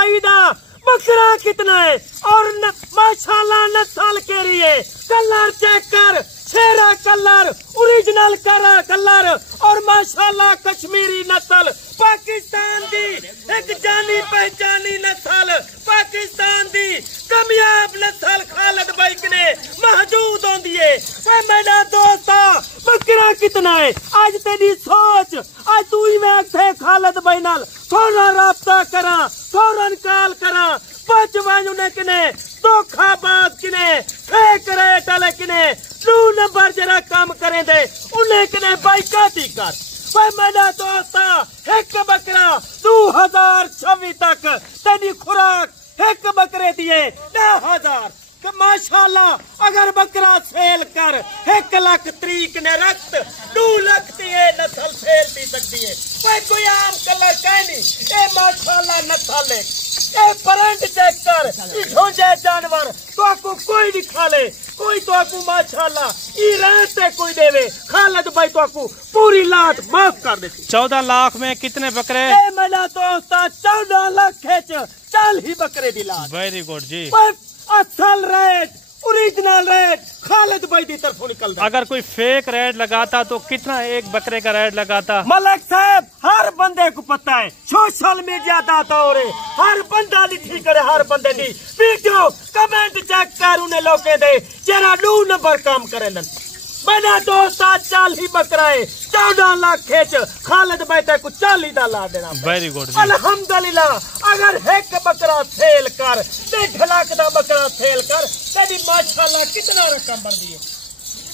भाईदा बकरा कितना है और माशाल्लाह नस्ल के लिए कलर चेक कर, शेरा कलर, ओरिजिनल कलर और माशाल्लाह कश्मीरी नस्ल पाकिस्तान दी एक जानी पहचानी नस्ल, पाकिस्तान दी कामयाब नस्ल खालिद भाई ने मौजूद होंदी है। मेरा दोस्त बकरा कितना है आज तेरी सोच, आज तू ही मैं थे खालिद भाई नाल फौरन राब्ता करा, फौरन कॉल करा, बच उन्हें किने धोखाबाज किने फेक रेट वाले किने 2 नंबर जरा काम करें दे उन्हें किने बाइकाटी कर। मेरा दोस्त एक बकरा 2026 तक तेरी खुराक एक बकरे दिए 9,000 माशाल्लाह अगर बकरा सेल कर 1 लाख तरीक ने रक्त 2 लाख दिए नस्ल सेल दी सकती है। कोई आम कलर कह नहीं, ए माशाल्लाह नस्ल है, ए ब्रांड चेक कर, झोंजे जानवर तो आपको कोई नहीं खा ले, कोई तो आपको माशाल्लाह ई रहते कोई देवे। खालिद भाई तो आपको पूरी लाट माफ कर देती। 14 लाख में कितने बकरे? मेरा दोस्त 14 लाख 40 बकरे दी लाट। वेरी गुड जी। असल रेट, ओरिजिनल रेट खालिद भाई की तरफ निकल रहा। अगर कोई फेक रेट लगाता तो कितना एक बकरे का रेट लगाता? मलिक साहब हर बंदे को पता है, सोशल मीडिया दाता हो रहे, हर बंदा लिखी करे, हर बंदे दी वीडियो कमेंट चेक कर उन्हें लोके दे जरा 2 नंबर काम करे। मेरा दोस्त 40 बकरा है 14 लाख खालिद भाई तक 40 दा ला देना। Very good. अल्हम्दुलिल्लाह अगर एक बकरा सेल कर 1.5 लाख दा बकरा सेल कर तेरी माशाल्लाह कितना रकम बढ़ दी है।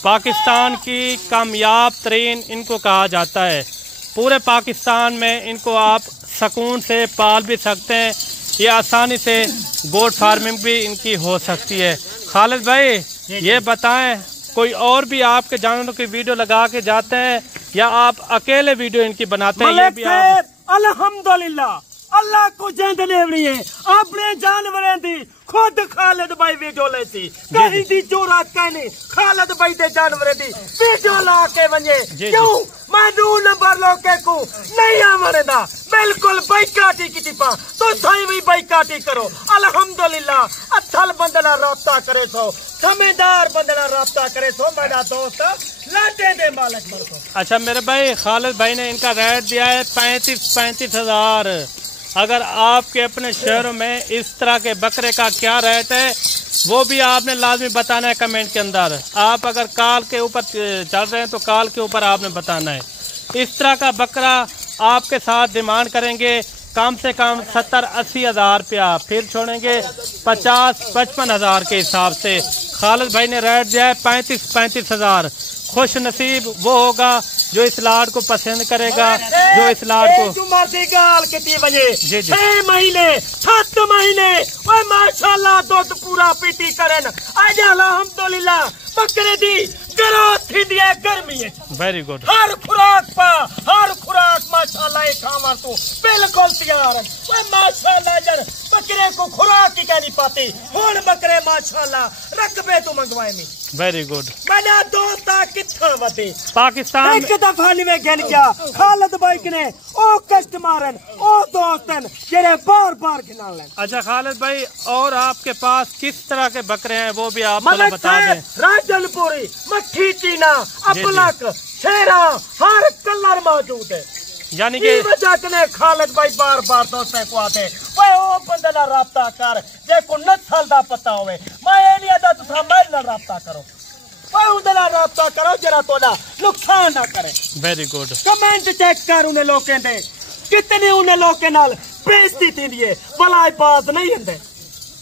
पाकिस्तान की कामयाब तरीन इनको कहा जाता है। पूरे पाकिस्तान में इनको आप सुकून से पाल भी सकते हैं, ये आसानी से गोट फार्मिंग भी इनकी हो सकती है। खालिद भाई ये बताएं कोई और भी आपके जानवरों की वीडियो लगा के जाते हैं या आप अकेले वीडियो इनकी बनाते हैं? ये भी आप अल्हम्दुलिल्लाह अल्लाह को जिंद लेवनी है अपने जानवरों दी खुद खालिद भाई वीडियो लेती कहीं दी जोरात कहनी खालिद भाई दे जानवरों दी वीडियो ला के वने। क्यों मैं 2 नंबर लोके को नहीं आवरदा बिल्कुल बाइकाटी की टिपा तो सही भी बाइकाटी करो। अल्हम्दुलिल्लाह अथल बंदना राब्ता करे सो, समझदार बंदना राब्ता करे सो मेरा दोस्त लाटे दे मालिक मरको। अच्छा मेरे भाई खालिद भाई ने इनका रेट दिया है 35 हज़ार। अगर आपके अपने शहरों में इस तरह के बकरे का क्या रेट है वो भी आपने लाजमी बताना है कमेंट के अंदर। आप अगर कॉल के ऊपर चल रहे हैं तो कॉल के ऊपर आपने बताना है। इस तरह का बकरा आपके साथ डिमांड करेंगे कम से कम 70-80 हज़ार रुपया, फिर छोड़ेंगे 50-55 हज़ार के हिसाब से। खालिद भाई ने रेट दिया है 35 हज़ार। खुश नसीब वो होगा जो इस लाड को पसंद करेगा, जो इस लाड को गाल कितनी बजे 6 महीने 7 महीने माशाल्लाह दूध पूरा पीती करन आज अल्हम्दुलिल्लाह बकरे दी ग्रोथ थी दिया गर्मी है। Very good. हर खुराक माशाल्लाह खावा तू बिल्कुल तैयार है माशाल्लाह। यार बकरे को खुराक ही कहनी पाती हुन बकरे माशाल्लाह रकबे तू मंगवाए नहीं। Very good. मेरा दोस्त कितना वधे पाकिस्तान एक दफा में गन गया खालिद भाई ने ओ कस्टमरन ओ दोस्तन जेरे बार गिना लें। अच्छा खालिद भाई और आपके पास किस तरह के बकरे हैं वो भी आप बता दें। राजनपुरी, मट्ठी चीना, अपलक, शेरा हर कलर मौजूद है। यानी कि वजह खालिद भाई बार दोस्तों को आते ओ बंदे नाल राब्ता कर जे को नस्ल दा पता होवे। मैं नहीं आता तुसा मेरे नाल राब्ता करो, उनके नाल राब्ता करो जरा तोड़ा नुकसान ना करे। Very good. कमेंट चेक कर उन्हें लोकें दे कितने उन्हें लोकें नाल बेइज्जती थी है भलाई बात नहीं होंदे।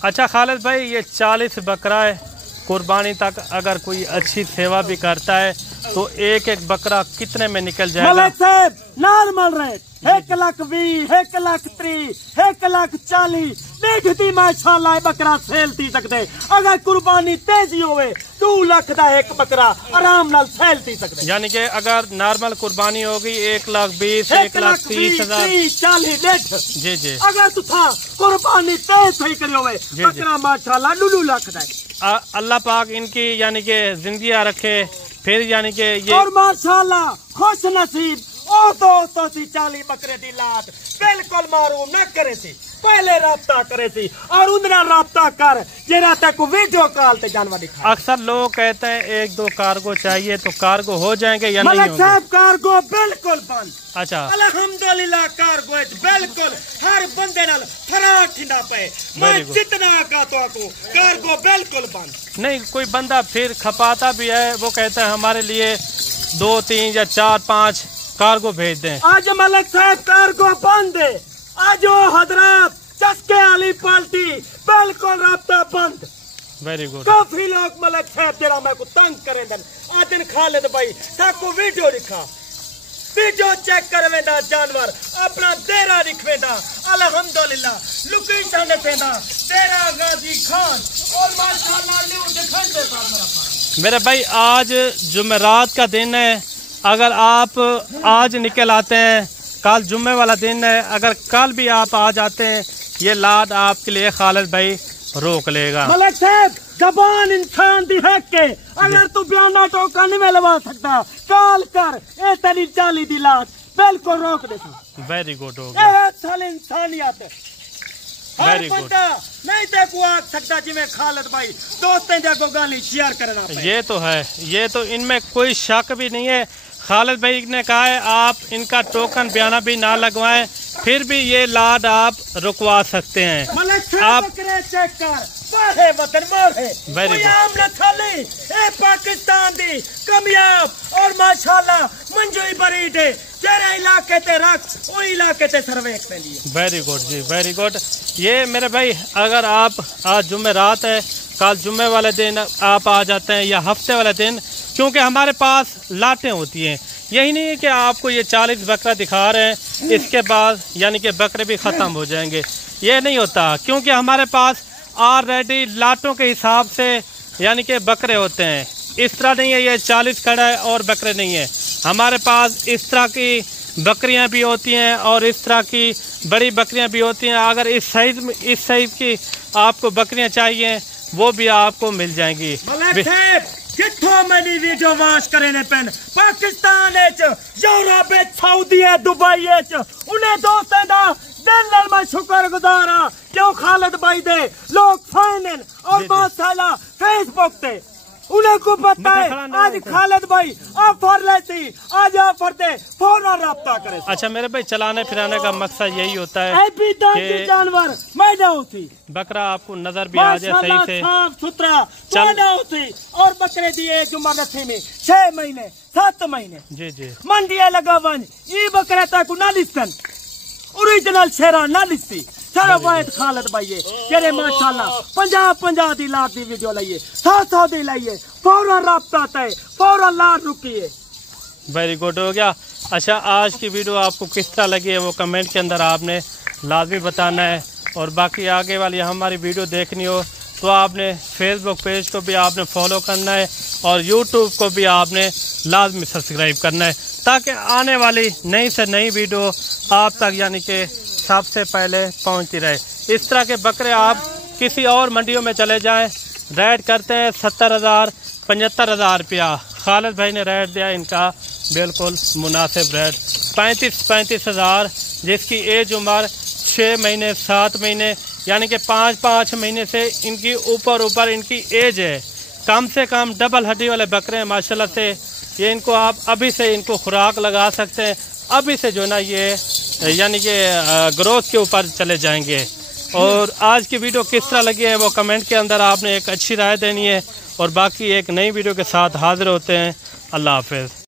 अच्छा खालिद भाई ये 40 बकरा है, कुर्बानी तक अगर कोई अच्छी सेवा भी करता है तो एक बकरा कितने में निकल जाएगा? मलिक साहब नॉर्मल रेट 1,20,000, 1,30,000, 1,40,000 देखती माशाल्लाह बकरा सेल थी सकते। अगर कुर्बानी तेजी होवे 2 लाख का एक बकरा आराम नाल सेल थी सकते। यानी कि अगर नॉर्मल कुर्बानी होगी 1,20,000, 1,30,000, 40,000 जी। अगर तुथा कुर्बानी तेज सही करी होवे बकरा माशाल्लाह 2 लाख का। अल्लाह पाक इनकी यानी कि जिंदगी रखे फिर यानी कि ये और माशाल्लाह खुश नसीब ओ दोस्तों सी 40 बकरे दी लाट बिल्कुल मारूम न करे सी, पहले राब्ता करे सी और उनरा राब्ता कर जेरा तक वीडियो कॉल ते जानवर दिखा। अक्सर लोग कहते हैं 1-2 कार्गो चाहिए, तो कार्गो हो जाएंगे या नहीं मलिक होंगे? साहब कार्गो बिल्कुल बंद। अच्छा, अल्हम्दुलिल्लाह कार्गो बिल्कुल हर बंदे नाल फरार ठिंडा पे। मैं जितना का तो को कार्गो बिल्कुल बंद। नहीं, कोई बंदा फिर खपाता भी है, वो कहता है हमारे लिए 2, 3 या 4, 5 कार्गो भेज दें। आज मलिक साहब कार्गो बंद है। आज वो हजरात चस्के वाली पार्टी बिल्कुल राब्ता बंद। Very good. काफी लोग मलिक साहब जरा मैं को तंग करे दन आदन खालिद भाई साको वीडियो दिखा, वीडियो चेक कर वेंदा जानवर अपना देरा दिखवेंदा। अल्हम्दुलिल्लाह लोकेशन देंदा देरा गाजी खान और माशाल्लाह न्यू दिखाई देता मेरे भाई आज जुमेरात का दिन है, अगर आप आज निकल आते हैं, कल जुम्मे वाला दिन है, अगर कल भी आप आ जाते हैं, ये लाद आपके लिए खालिद भाई रोक लेगा। मलिक साहब जबान इंसान दी है के अगर तू बयाना टोका नहीं में लगा सकता कॉल कर ए तेरी 40 दी लाट बिल्कुल रोक दे। वेरी गुड हो गया। साल इंसानियत हर Very good. बंदा नहीं देखो आ सकता जिਵੇਂ खालिद भाई दोस्तें जाको गाली शेयर करना पे। ये तो है, ये तो इनमें कोई शक भी नहीं है। खालिद भाई ने कहा है आप इनका टोकन बयाना भी ना लगवाएं, फिर भी ये लाद आप रुकवा सकते हैं। मलिक आप बकरे चेक कर वाहे वतन मोरे Very good. आम न थाली ए पाकिस्तान दी कामयाब और माशाल्लाह मंजूई बरी दे तेरे इलाके ते रख ओ इलाके ते सर्वेक पे लिए। वेरी गुड जी, वेरी गुड। ये मेरे भाई अगर आप आज जुमेरात है, कल जुम्मे वाले दिन आप आ जाते हैं या हफ्ते वाले दिन, क्योंकि हमारे पास लाटें होती हैं। यही नहीं है कि आपको ये 40 बकरा दिखा रहे हैं इसके बाद यानी कि बकरे भी ख़त्म हो जाएंगे, ये नहीं होता, क्योंकि हमारे पास ऑलरेडी लाटों के हिसाब से यानी कि बकरे होते हैं। इस तरह नहीं है ये 40 खड़ा है और बकरे नहीं है। हमारे पास इस तरह की बकरियां भी होती हैं और इस तरह की बड़ी बकरियां भी होती हैं। अगर इस साइज की आपको बकरियां चाहिए वो भी आपको मिल जाएंगी। जिथों मैंने वीडियो वाच करे ने पेन पाकिस्तान यूरोप सऊदी दुबई उन्हें दोस्तों का दिल नाल मैं शुक्रगुजार हाँ क्यों खालिद भाई दे लोग फैन और माशाल्लाह फेसबुक ते उन्हें को पता है आज खालिद भाई ऑफर लेती आज ऑफर दे फौरन राब्ता करे। अच्छा मेरे भाई चलाने फिराने का मकसद यही होता है कि जानवर मैं जाऊँ बकरा आपको नजर भी आ जाए सही से साफ सुथरा होती और बकरे दिए जुम्मा रथी में 6 महीने 7 महीने जी जी मंडिया लगा वन ये बकरे तक ना लिस्तन ओरिजिनल शेरा ना लिस्ती सारा वायद खालिद भाई जेरे माशाल्लाह 50 दी लाट दी वीडियो लाइए 100 दी लाइए फौरन राब्ता तय फौरन लाट रुकिए। वेरी गुड हो गया। अच्छा आज की वीडियो आपको किस तरह लगी है वो कमेंट के अंदर आपने लाजमी बताना है, और बाकी आगे वाली हमारी वीडियो देखनी हो तो आपने फेसबुक पेज को भी आपने फॉलो करना है और यूट्यूब को भी आपने लाजमी सब्सक्राइब करना है, ताकि आने वाली नई से नई वीडियो आप तक यानी कि सबसे पहले पहुंचती रहे। इस तरह के बकरे आप किसी और मंडियों में चले जाएं, रेट करते हैं 70,000 75,000 रुपया। खालिद भाई ने रेट दिया इनका बिल्कुल मुनासिब रेट 35,000, जिसकी एज उम्र 6 महीने 7 महीने यानी कि 5 महीने से इनकी ऊपर इनकी एज है। कम से कम डबल हड्डी वाले बकरे हैं माशाल्लाह से। ये इनको आप अभी से इनको खुराक लगा सकते हैं, अभी से जो ना ये यानी कि ग्रोथ के ऊपर चले जाएंगे। और आज की वीडियो किस तरह लगी है वो कमेंट के अंदर आपने एक अच्छी राय देनी है, और बाकी एक नई वीडियो के साथ हाजिर होते हैं। अल्लाह हाफिज़।